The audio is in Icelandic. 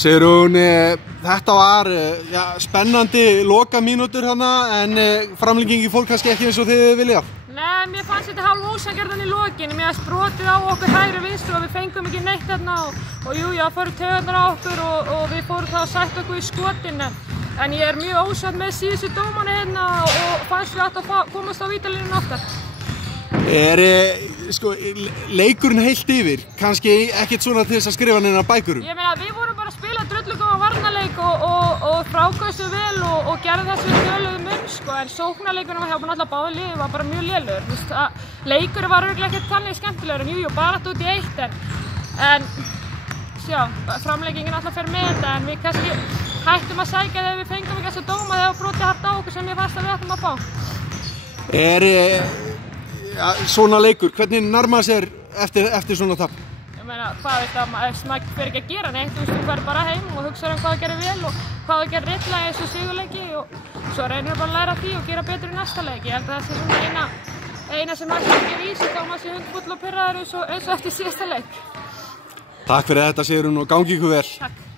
Sigrún, þetta var spennandi lokamínútur þarna en framlengingi fór kannski ekki eins og þið viljað. Nei, mér fannst þetta hálf ósanngjarnt í lokin. Mér fannst brotið á okkur hægri vinstri og við fengum ekki neitt þarna og jú, það fóru taugarnar á okkur og við fórum þá að sætta okkur í skotin. En ég mjög ósátt með síðustu dómarna hérna og fannst við átt að komast á vítalínuna okkar. Leikurinn heilt yfir, kannski ekkert svona til þess að skrifa neina bækur? Ég meina, við vorum bara að spila drullugóða varnarleik og frákvæmstu vel og gerði þess við töluðum en sóknarleikurinn var hjá náttúrulega báðum liðum var bara mjög lélegur. Leikurinn var örugglega ekkert þannig skemmtilegur en jú, bara út í eitt en framleggingin alltaf fer með þetta en við kannski hættum að sækja þegar við fengum ekki þessa dóma þegar brotið hart á okkur sem ég fannst að við ættum að fá. Svona leikur, hvernig nærmar sér eftir svona tap? Ég meina, hvað veist að maður fer ekki að gera neitt, þú fer bara heim og hugsa hvað það gerir vel og hvað það gerir illa í þessu sigurleiki og svo reynir bara að læra því og gera betur í næsta leik. Ég held að það sé svona eina sem maður sé ekki í sig þá maður sé hundfull og pirraður eins og eftir síðasta leik. Takk fyrir þetta Sigrún og gangi ykkur vel. Takk.